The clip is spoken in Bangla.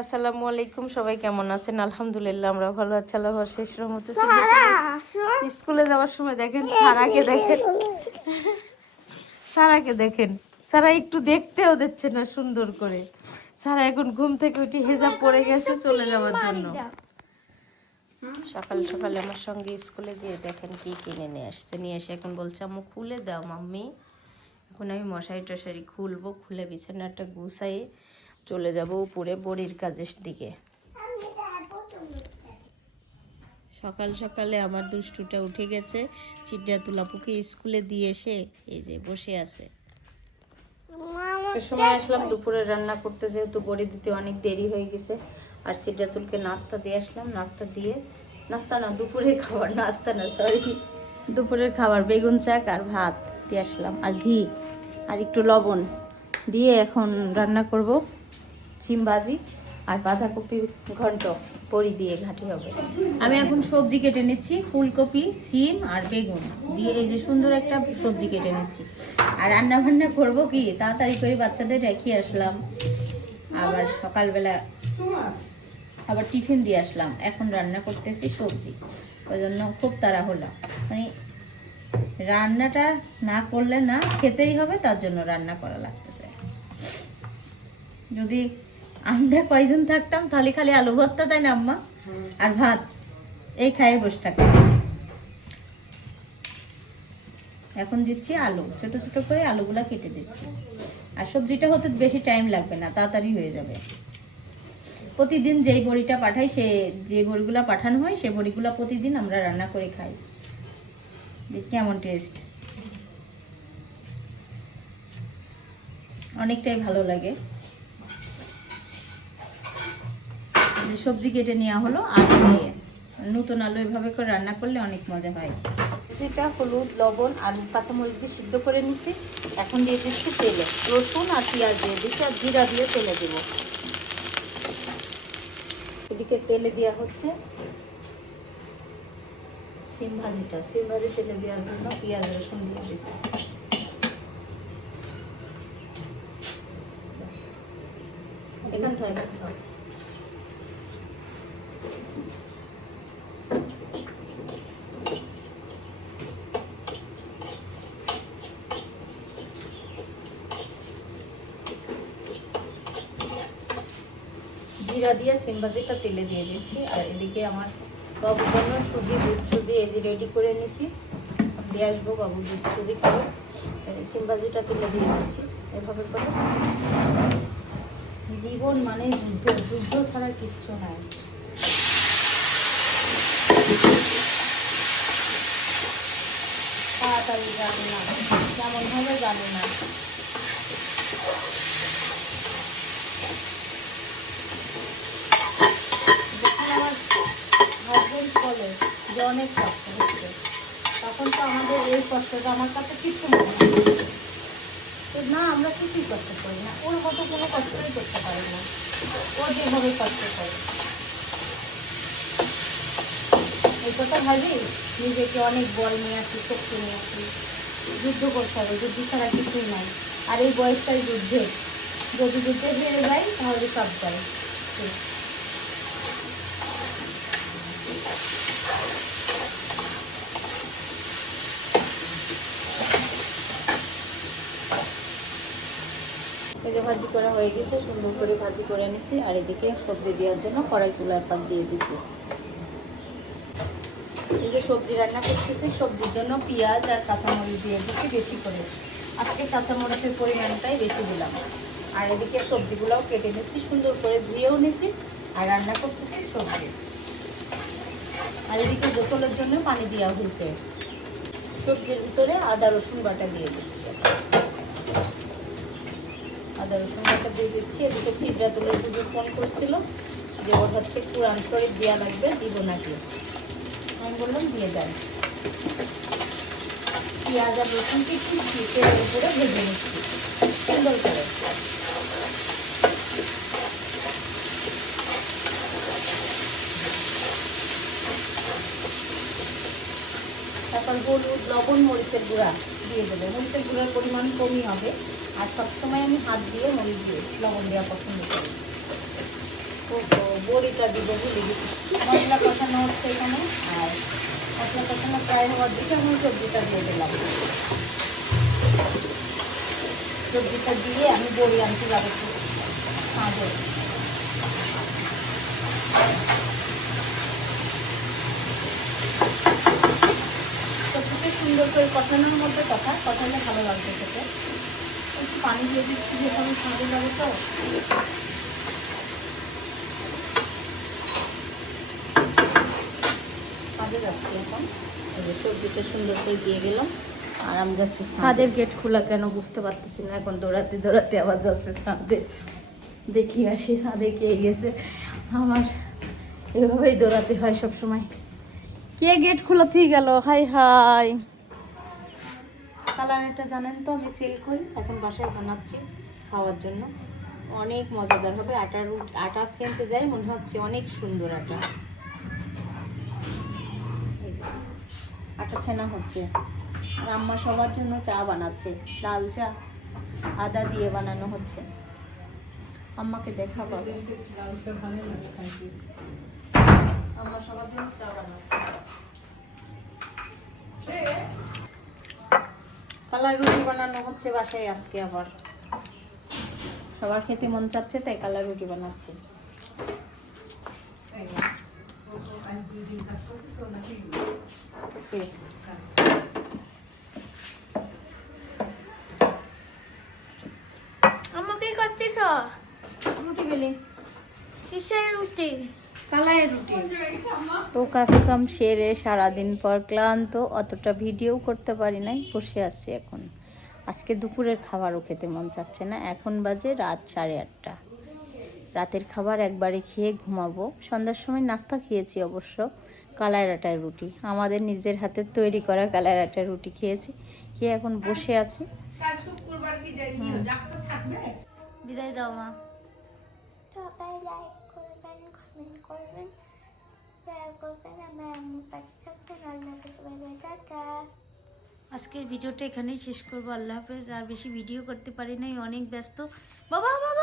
আসসালামু আলাইকুম, সবাই কেমন আছেন? আলহামদুলিল্লাহ আমরা ভালো আছি, আল্লাহর শেষ রহমতে। স্কুলে যাওয়ার সময় দেখেন সারাকে দেখেন সারা একটু দেখতেও দিচ্ছে না সুন্দর করে। সারা এখন ঘুম থেকে উঠে হেজাব পরে গেছে চলে যাওয়ার জন্য। সকাল সকালে আমার সঙ্গে স্কুলে যেয়ে দেখেন কি কিনে নিয়ে আসছে। নিয়ে এসে এখন বলছে আম্মু খুলে দাও মাম্মি। এখন আমি মশারি টশারি খুলবো, খুলে বিছানাটা গুছাই চলে যাব উপরে বড়ির কাজের দিকে। সকাল সকালে আমার দুষ্টুটা উঠে গেছে। চিত্রাতুল আপুকে স্কুলে দিয়ে এসে এই যে বসে আছে। সময় আসলাম দুপুরে রান্না করতে, যেহেতু বড়ি দিতে অনেক দেরি হয়ে গেছে। আর চিত্রাতুলকে নাস্তা দিয়ে আসলাম। দুপুরের খাবার, নাস্তা না সরি, দুপুরের খাবার বেগুন চাক আর ভাত দিয়ে আসলাম, আর ঘি আর একটু লবণ দিয়ে এখন রান্না করব সিম ভাজি আর বাঁধাকপি ঘন্ট বড়ি দিয়ে ঘাটি হবে। আমি এখন সবজি কেটে নিচ্ছি, ফুলকপি, সিম আর বেগুন দিয়ে এই যে সুন্দর একটা সবজি কেটে নিচ্ছি। আর রান্না বান্না করবো কি তাড়াতাড়ি করে বাচ্চাদের রেখে আসলাম, আবার সকালবেলা আবার টিফিন দিয়ে আসলাম। এখন রান্না করতেছি সবজি, ওই জন্য খুব তাড়াহুড়ো। মানে রান্নাটা না করলে না খেতেই হবে, তার জন্য রান্না করা লাগতেছে। যদি আমরা কয়জন থাকতাম তাহলে খালি আলু ভর্তা, তাই না আম্মা, আর ভাত এই খাইয়ে বসে থাকতাম। এখন দিচ্ছি আলু, ছোট ছোট করে আলুগুলা কেটে দিচ্ছি। আর সবজিটা হতে বেশি টাইম লাগবে না, তাড়াতাড়ি হয়ে যাবে। প্রতিদিন যেই বড়িটা পাঠাই, যে বড়িগুলা পাঠানো হয় সে বড়িগুলা প্রতিদিন আমরা রান্না করে খাই। কেমন টেস্ট, অনেকটাই ভালো লাগে। সবজি কেটে নেওয়া হলো, আর নতুন আলু এভাবে করে রান্না করলে অনেক মজা হয়। সেটা হলুদ, লবণ আর কাঁচামরিচ দিয়ে সিদ্ধ করে নিছি। এখন দিয়ে দিচ্ছি তেলে, রসুন আর পেঁয়াজ দিয়ে দিচ্ছি, আর জিরা দিয়ে তেলে দেবো। এদিকে তেলে দেওয়া হচ্ছে সিম ভাজি তেলে দেওয়ার জন্য পেঁয়াজ রসুন দিয়ে দিচ্ছি। এখান থেকে জিরা দিয়ে সিম ভাজিটা তেলে দিয়ে দিচ্ছি। আর এদিকে আমার বাবুর জন্য দুধ সুজি এই যে রেডি করে নিয়েছি, দিয়ে আসবো। বাবু দুধ সুজি খাবো। সিম ভাজিটা তেলে দিয়ে দিচ্ছি এভাবে করে। জীবন মানে যুদ্ধ ছাড়া কিচ্ছু নাই। তাড়াতাড়ি জানি না কেমন ভাবে, জানি না। বলে যে অনেক কষ্ট হচ্ছে, তখন তো আমাদের এই কষ্টটা আমার কাছে কিছু মনে হয় না। আমরা কিছুই কষ্ট করি না, ওর মতো কোনো কষ্টই করতে পারি না। ও যেভাবে কষ্ট করে, এই কথা ভাবি নিজেকে অনেক বল নিয়ে আসি, শক্তি নিয়ে আসি। যুদ্ধ করতে হবে, যুদ্ধ ছাড়া কিছুই নাই। আর এই বয়সটাই যুদ্ধের, যদি যুদ্ধে হেরে যাই তাহলে সব যায়। এই যে ভাজি করা হয়ে গেছে, সুন্দর করে ভাজি করে নিছি। আর এদিকে সবজি দেওয়ার জন্য কড়াই চুলার পাক দিয়ে দিছি। এই যে সবজি রান্না করতেছি, সবজির জন্য পেঁয়াজ আর কাঁচামরিচ দিয়ে দিচ্ছি বেশি করে। আজকে কাঁচামরিচের পরিমাণটাই বেশি দিলাম। আর এদিকে সবজিগুলোও কেটে নিচ্ছি, সুন্দর করে ধুয়েও নিছি। আর রান্না করতেছি সবজি। আর এদিকে গোসলের জন্য পানি দেওয়া হয়েছে। সবজির ভিতরে আদা রসুন বাটা দিয়ে দিচ্ছি, আদা রসুন বাটা দিয়ে দিচ্ছি। এদিকে চিত্রাতুলের পুজো ফোন করছিল যে ওর হচ্ছে কোরআন শরীফ দেওয়া লাগবে, দিব নাকি। আমি বললাম দিয়ে দেন। পেঁয়াজ আর রসুনকে একটু তেলের উপরে ভেজে নিচ্ছি সুন্দর করে। তারপর হলুদ, লবণ, মরিচের গুঁড়া দিয়ে দেবো। মরিচের গুঁড়ার পরিমাণ কমই হবে। আর সবসময় আমি হাত দিয়ে মরিচ দিয়ে লবণ দেওয়া পছন্দ করি। বড়িটা দিব ভুলে গেছি। মশলা কষানো হচ্ছে এখানে, আর মশলা কষানো প্রায় হওয়ার দিকে আমি সবজিটা দিয়ে দিলাম। সবজিটা দিয়ে আমি বড়ি আনতে যাবো ছাদে। সবজিটা সুন্দর করে কষানোর মধ্যে কষালে ভালো লাগবে খেতে। একটু পানি দিয়ে দিচ্ছি, যেহেতু আমি ছাদে যাবো তো। ছাদে যাচ্ছি এখন, সবজিটা সুন্দর করে দিয়ে গেলাম আর আমি যাচ্ছি ছাদের। গেট খোলা কেন বুঝতে পারতেছি না, এখন দৌড়াতে দৌড়াতে আবার যাচ্ছে ছাদে। দেখি আসি ছাদে কে গেছে। আমার এভাবেই দৌড়াতে হয় সব সময়। কে গেট খোলা থেকে গেল? High high. কালারটা জানেন তো আমি সেল করি, এখন বাসায় বানাচ্ছি খাওয়ার জন্য। অনেক মজাদার হবে। আটা সেনতে যাই মনে হচ্ছে অনেক সুন্দর আটা। আটা ছেনা হচ্ছে আর আম্মা সবার জন্য চা বানাচ্ছে, লাল চা আদা দিয়ে বানানো হচ্ছে। আম্মাকে দেখাবো। আম্মা সবার জন্য চা বানাচ্ছে। কালাই রুটি বানানো হচ্ছে বাসায় আজকে। আবার সবার খেতে মন চাচ্ছে তাই কালাই রুটি বানাচ্ছি। আমাকে করতেছ রুটি বেলে, কিসের রুটি? কালাই রুটি। তো কাজ কাম সেরে সারাদিন পর ক্লান্ত, অতটা ভিডিও করতে পারি নাই, বসে আছি এখন। আজকে দুপুরের খাবারও খেতে মন চাচ্ছে না। এখন বাজে রাত 8:30। রাতের খাবার একবারে খেয়ে ঘুমাবো। সন্ধ্যার সময় নাস্তা খেয়েছি অবশ্য, কালাই আটার রুটি, আমাদের নিজের হাতে তৈরি করা কালাই আটার রুটি খেয়েছি। খেয়ে এখন বসে আছি। বিদায় দাও মা। সবাই লাইক করবেন, কমেন্ট করবেন, শেয়ার করবেন, আমার আম্মুর পাশে থাকবেন। আল্লাহ হাফেজ, বাই বাই, টাটা। আজকের ভিডিওটা এখানেই শেষ করবো। আল্লাহ হাফেজ। আর বেশি ভিডিও করতে পারি নাই, অনেক ব্যস্ত। বাবা বাবা